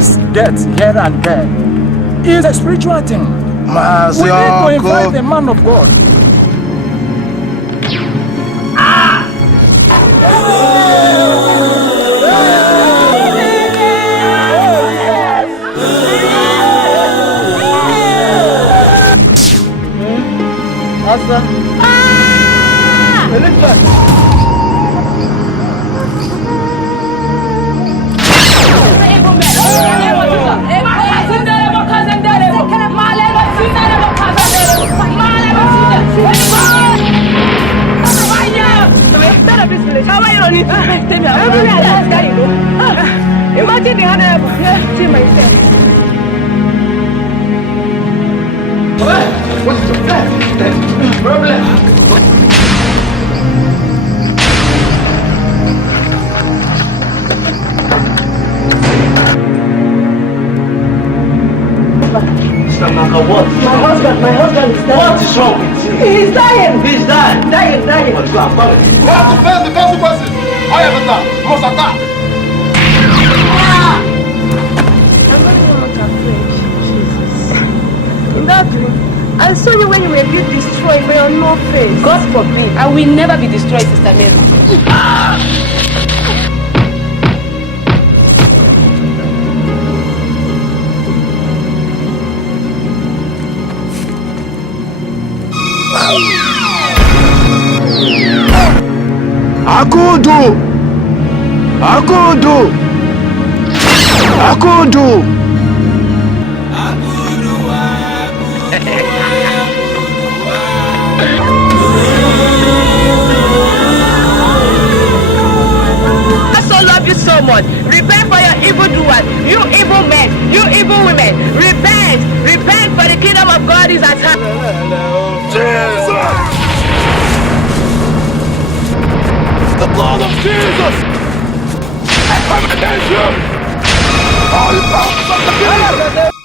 This death here and there is a spiritual thing. We need to invite the man of God. Asa. Elizabeth. Imagine the honorable. See myself. What's the problem? What? My husband is dying. What is wrong with you? He's dying. He's dying. Dying. What is wrong? You have to face the consequences. I have attack. Must attack. I'm not even afraid. Jesus. In that dream, I saw you when you were being destroyed, but you're no face. God forbid. I will never be destroyed, Sister Mary. Akudu! I so love you so much. Repent for your evildoers. You evil men. You evil women. Repent. Repent, for the kingdom of God is at hand. Jesus! The blood of Jesus! I come against you! All you prophets of the